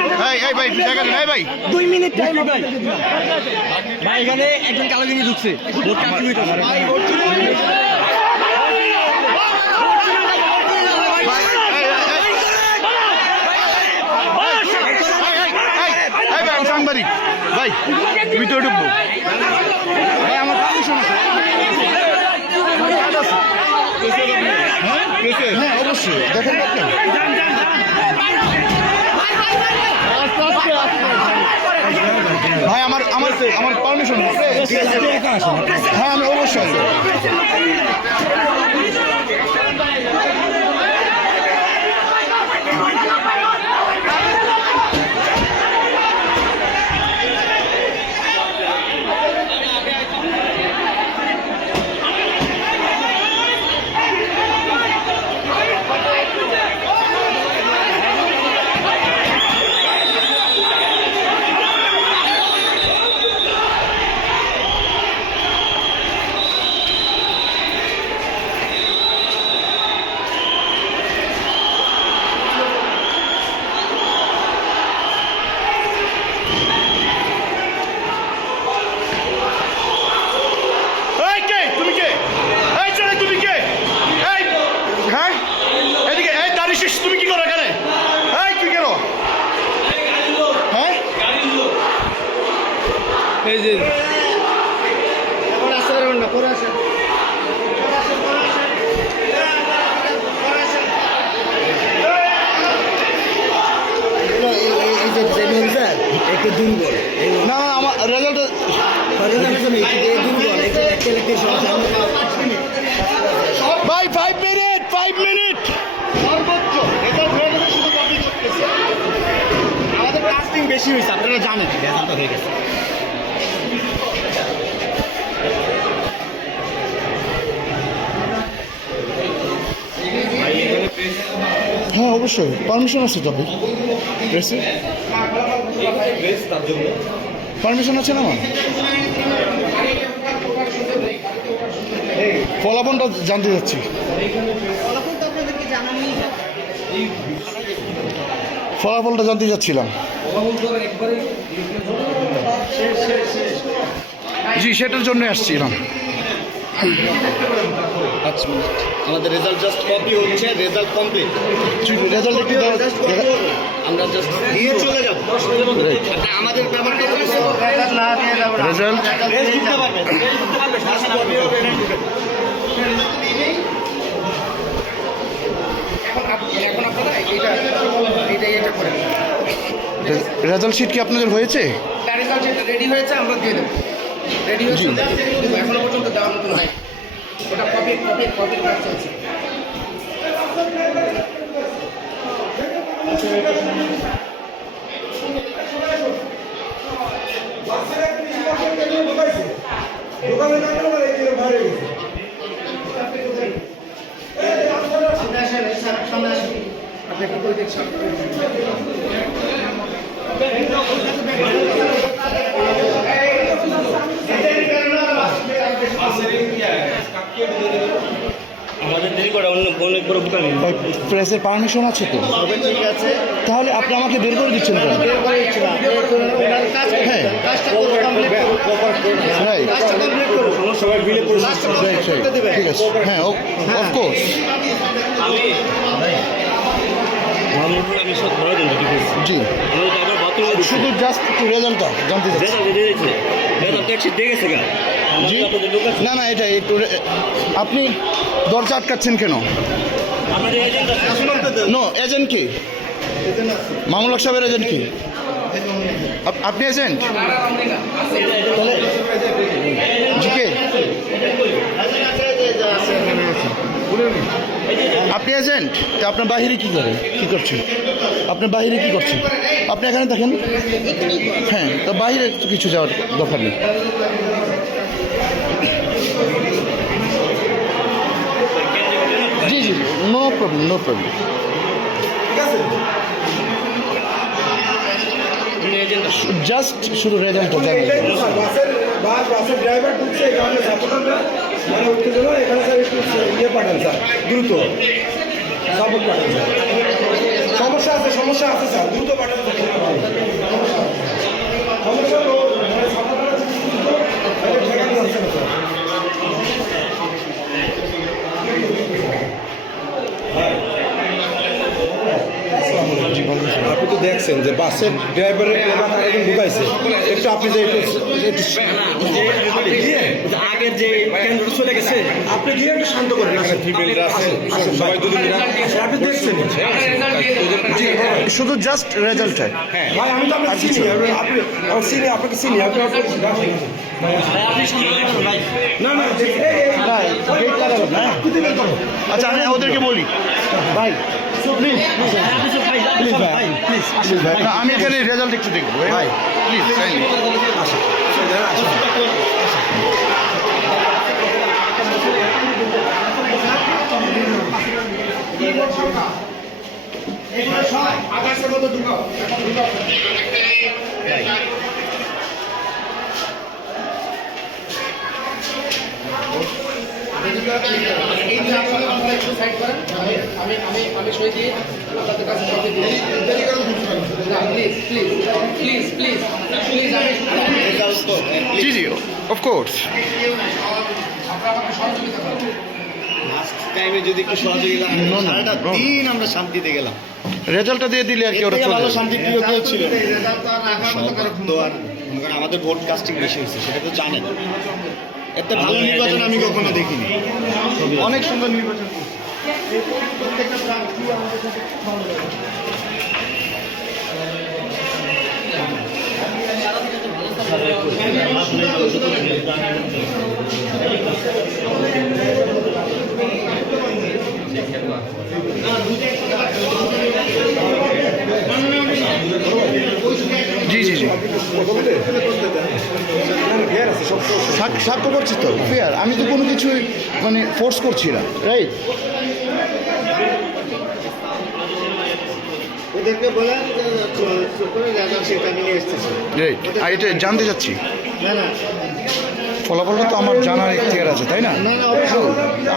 এই ভাই জায়গা দেন ভাই। দুই মিনিট টাইম ভাই ভাই এখানে একজন কালো গিনি ঢুকছে। ভাই, সাংবাদিক। ভাই ঢুকবো। আমার পারমিশন আছে হ্যাঁ অবশ্যই। দেখেন দেখেন ভাই আমার আমার আমার পারমিশন হ্যাঁ আমি অবশ্যই আছি এই কে তুমি কে এই ছেলে তুমি কে এই হ্যাঁ এদিকে এই দাঁড়ি শেষ তুমি কি করো এখানে এই তুই কেন হ্যাঁ এই যে এই যে জেনুইন স্যার একটু দুর্বল না না আমার রেজাল্ট ভাই ফাইভ মিনিট ফাইভ মিনিট সর্বোচ্চ আমাদের কাস্টিং বেশি হয়েছে আপনারা জানেন। রেজাল্ট হয়ে গেছে। হ্যাঁ অবশ্যই। পারমিশন আছে তবে পারমিশন আছে না আমার ফলাফলটা জানতে যাচ্ছি। ফলাফলটা জানতে যাচ্ছিলাম। জি সেটার জন্য আসছিলাম। পাঁচ মিনিট। আমাদের রেজাল্ট জাস্ট কপি হচ্ছে রেজাল্ট কমপ্লিট রেজাল্ট একটু দাও- আমরা জাস্ট দিয়ে চলে যাব। আমাদের ব্যাপারটা রেজাল্ট। এখন আপনারা এটা এটা শিট কি আপনাদের হয়েছে? রেজাল্ট রেডি হয়েছে আমরা দিয়ে দেবো। রেডি হয়েছে। এখনও পর্যন্ত দেওয়ার মতন হয় ওটা কপি কপি কপির কাজ চলছে। আপনি একটু করে দেখছেন? আমাদের দেরি করে অন্য অনেক বড় বোকামি প্রেসের পারমিশন আছে তো? ঠিক আছে। তাহলে আপনি আমাকে বের করে দিচ্ছেন কেন? হ্যাঁ। সবাই মিলে ঠিক আছে। হ্যাঁ অফকোর্স জি। বাথরুমে শুধু জাস্ট রেজাল্টটা জানতে চাচ্ছি। রেজাল্ট দিয়ে দিয়েছে রেজাল্ট ট্যাক্সি দিয়ে গেছে কেন? না না এটা একটু আপনি দরজা আটকাচ্ছেন কেন? নো এজেন্ট কি? মামুল হক সাহেবের এজেন্ট কি? আপ- আপনি এজেন্ট তাহলে জি কে? আপনি এজেন্ট তা আপনার বাহিরে কি করে? কি করছেন আপনার বাহিরে কি করছেন আপনি এখানে দেখেন হ্যাঁ তো বাহিরে কিছু যাওয়ার দরকার নেই। জি নো প্রবলেম নো প্রবলেম আপনি আছে জাস্ট শুধু রেজাল্টটা জানাই বাস বাসের ড্রাইভার ঢুকছে এই সাপোর্টাররা মানে উত্তেজনা এখানে স্যার একটু ইয়ে পাঠান স্যার দ্রুত সাপোর্ট পাঠান স্যার সমস্যা আছে সমস্যা আছে স্যার দ্রুত পাঠাতে হবে। সমস্যা হলো মানে ছাত্ররা দ্রুত এটা ঠেকানো যাচ্ছে না স্যার আপনি তো দেখছেন যে বাসের ড্রাইভারের এলাকা একজন ঢুকাইছে একটু আপনি যে আগের যে কেন্দ্র চলে গেছে আপনি গিয়ে একটু শান্ত করেন সবাই আপনি দেখছেন হ্যাঁ শুধু জাস্ট রেজাল্ট হয় ভাই আমি তো আপনাকে চিনি আপনি চিনি আপনাকে চিনি আপনি। না না। আচ্ছা আমি ওদেরকে বলি ভাই প্লিজ প্লিজ ভাই প্লিজ প্লিজ ভাই না, আমি এখানে রেজাল্ট একটু দেখব ভাই। প্লিজ আকাশের মতো ঢুকাও আপনারা আপনারা একটু সাইড করেন। আমি আমি আমি আমি সই দিয়ে আপনাদের কাছে কপি দিই না please please please please please আমি জি জি অফকোর্স আপনারা আমাকে সহযোগিতা করেন। টাইমে যদি একটু সহযোগিতা সারাটা দিন আমরা শান্তিতে গেলাম। রেজাল্টটা দিয়ে দিলে আর কি এর ওরা ভালো শান্তি প্রিয় কেউ ছিল তো আর আমাদের ভোট কাস্টিং বেশি হয়েছে সেটা তো জানেন। এত ভালো নির্বাচন আমি কখনো দেখিনি। অনেক সুন্দর নির্বাচন। জি জি জি। সাক- সাক্ষ্য করছি তো। ফেয়ার আমি তো কোনো কিছুই মানে ফোর্স করছি না রাইট ওদেরকে বলে করে রেজাল্ট সেটা নিয়ে এসতেছে রাইট আর এটা জানতে চাচ্ছি। না না। ফলাফলটা তো আমার জানার ইতিহার আছে তাই না?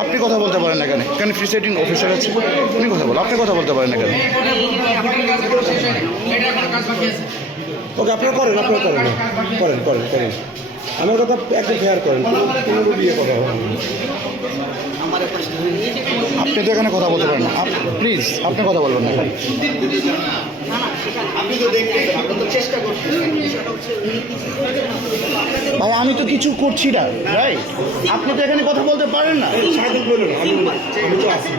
আপনি কথা বলতে পারেন না কেন? এখানে প্রিসাইডিং অফিসার আছে। উনি কথা বলেন আপনি কথা বলতে পারেন না কেন কোনো? ওকে আপনারা করেন আপনারা করেন। করেন করেন করেন। আমার কথা একটু ফেয়ার করেন কোনো কোনো বিয়ে কথা হবে আপনি তো এখানে কথা বলতে পারেন না প্লিজ আপনি কথা বলবেন না ভাই আমি তো কিছু করছি না রাইট আপনি তো এখানে কথা বলতে পারেন না সাহেব বলুন আমি আমি তো আছি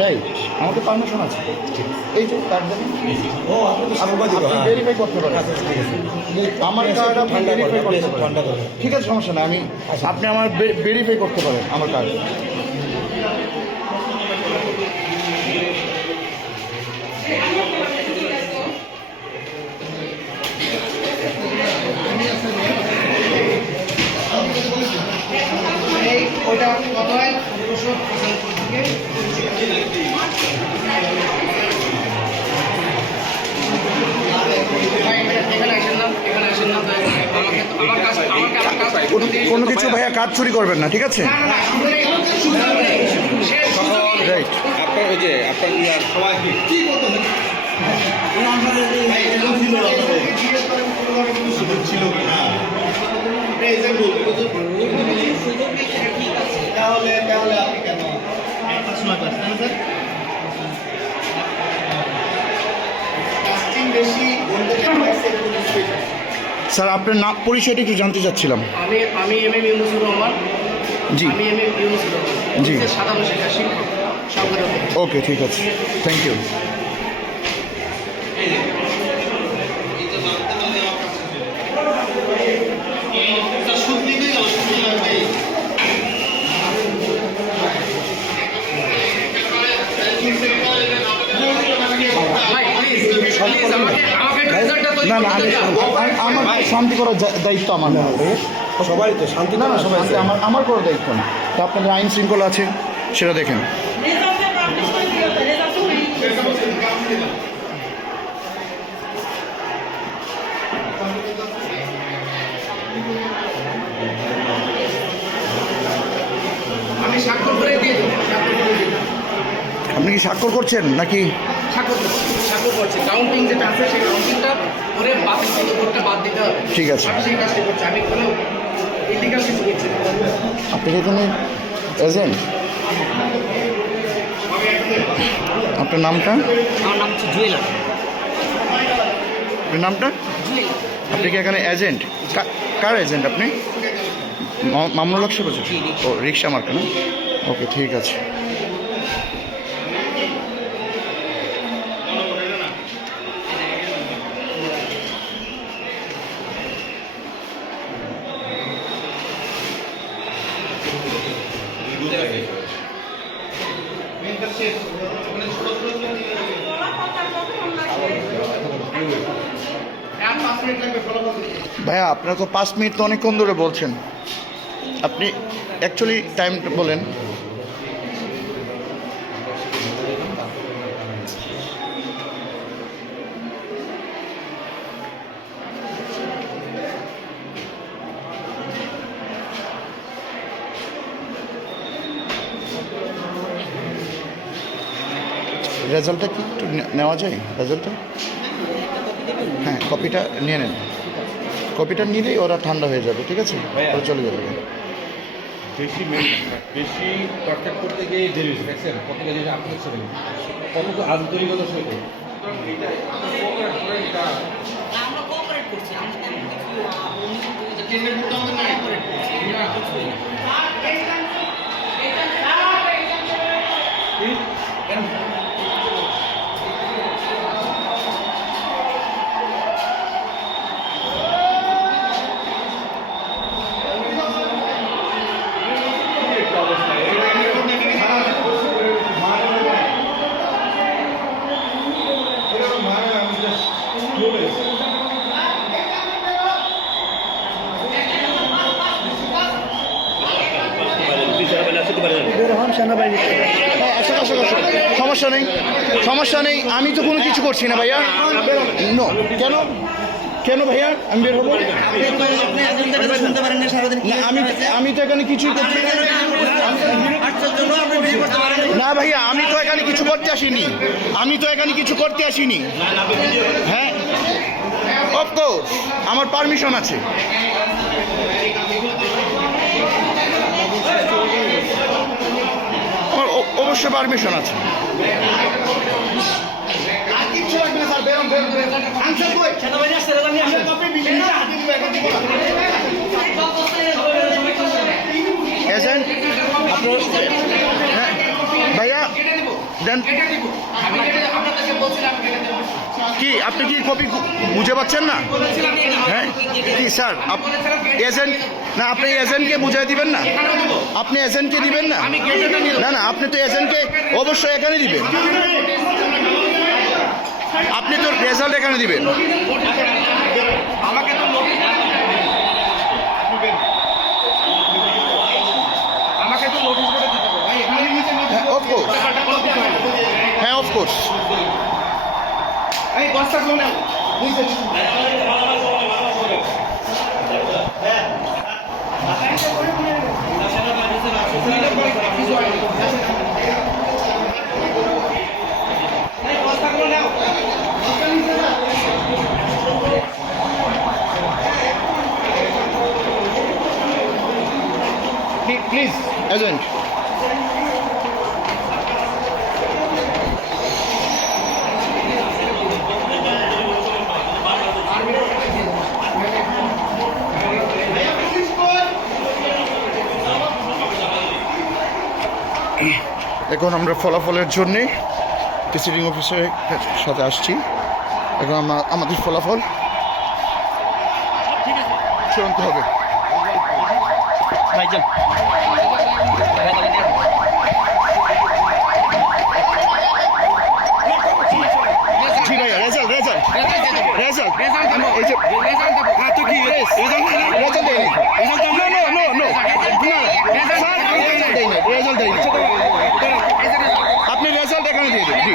রাইট আমাকে পারমিশন আছে। এই যে কার্ড হ্যাঁ। ভেরিফাই করতে পারেন। আমার কার্ড আপনি ভেরিফাই করতে পারেন। ঠিক আছে সমস্যা নাই আমি আপনি আমার ভেরিফাই করতে পারেন আমার কার্ড ওটা কত হয়? কোনো কোনো কিছু ভাইয়া কাজ চুরি করবেন না ঠিক আছে? রাইট আপনার ওই যে আপনার তাহলে কেন কাস্টিং বেশি স্যার আপনার নাম পরিচয়টা একটু জানতে চাচ্ছিলাম। আমি আমি এম এম ইউনুসুর রহমান। জি। আমি এম এম ইউনুসুর রহমান। জি। সাধারণ শিক্ষা শিক্ষক ওকে ঠিক আছে। থ্যাংক ইউ আমার শান্তি করার দায়িত্ব আমার না। সবাই তো শান্তি না না সবাই। আমার আমার করার দায়িত্ব না। তো আপনাদের আইন শৃঙ্খলা আছে সেটা দেখেন। আপনি কি স্বাক্ষর করছেন নাকি? স্বাক্ষর করছি স্বাক্ষর করছি। কাউন্টিং যেটা আছে সেই কাউন্টিংটা করে বাতিল থেকে ভোটটা বাদ দিতে হবে। ঠিক আছে। আমি সেই কাজটা করছি। আমি কোনো ইলিগাল কিছু করছি আপনি কি এখানে এজেন্ট আপনার নামটা? আমার নাম হচ্ছে জুয়েলার আপনার নামটা? আপনি কি এখানে এজেন্ট কার এজেন্ট আপনি? মা- মামুনুল হক সাহেব আছেন? ও রিক্সা মার্কা না? ওকে ঠিক আছে। ভাইয়া, আপনার তো পাঁচ মিনিট তো অনেকক্ষণ ধরে বলছেন। আপনি অ্যাকচুয়ালি টাইম বলেন। রেজাল্টটা কি একটু নেওয়া যায়? রেজাল্টটা? হ্যাঁ কপিটা নিয়ে নেন। কপিটা নিলেই ওরা ঠান্ডা হয়ে যাবে ঠিক আছে? ওরা চলে যাবে। বেশি বেশি কন্ট্যাক্ট করতে গিয়ে দেরি হয়েছে দেখছেন? কত গেলে আপনি ছিলেন কত তো আন্তরিকতার সহিত। আমরা কোঅপারেট করছি আমরা তেমন কিছু আহ, অন্য কোনো যে- কেন্দ্রের ভোটটা আমাদের নাই না, কিছুই না। হ্যাঁ, আসুন, আসুন, আসুন। সমস্যা নেই সমস্যা নেই আমি তো কোনো কিছু করছি না ভাইয়া। নো কেন? কেন ভাইয়া? আমি বের হব? আমি আমি তো এখানে কিছুই করছি না। না ভাইয়া আমি তো এখানে কিছু করতে আসিনি। আমি তো এখানে কিছু করতে আসিনি। হ্যাঁ? অফকোর্স আমার পারমিশন আছে আমার অ- অবশ্যই পারমিশন আছে। হ্যাঁ ভাইয়া দেন। কি আপনি কি কপি বুঝে পাচ্ছেন না। হ্যাঁ? কি স্যার এজেন্ট না আপনি এজেন্টকে বুঝাই দিবেন না? আপনি এজেন্টকে দিবেন না? না না আপনি তো এজেন্টকে অবশ্যই এখানে দিবেন। আপনি তো রেজাল্ট এখানে দিবেন আমাকে তো নোটিশ আমাকে তো নোটিশ করে দিতে হবে ভাই এখানে নিচে নোটিশ হ্যাঁ অফকোর্স হ্যাঁ অফকোর্স এই দশটা ফোন প্লিজ এজেন্ট এখন আমরা ফলাফলের জন্যে প্রিসাইডিং অফিসের সাথে আসছি। এখন আমরা আমাদের ফলাফল চূড়ান্ত হবে ভাইজান জি ভাইয়া রেজাল্ট রেজাল্ট রেজাল্ট রেজাল্ট। এই যে হ্যাঁ তো কি রেজাল্ট রেজাল্ট দেয়নি no no no no result দেয়নি রেজাল্ট দেয়নি আপনি রেজাল্ট এখানে দিয়ে দিন জি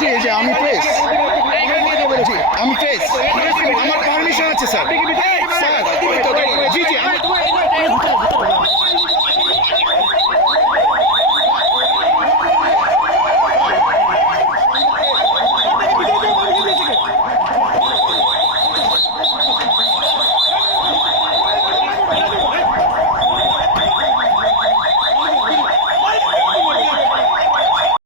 জি জি আমি ফ্রেশ জি আমি ফ্রেশ আমার পারমিশন আছে স্যার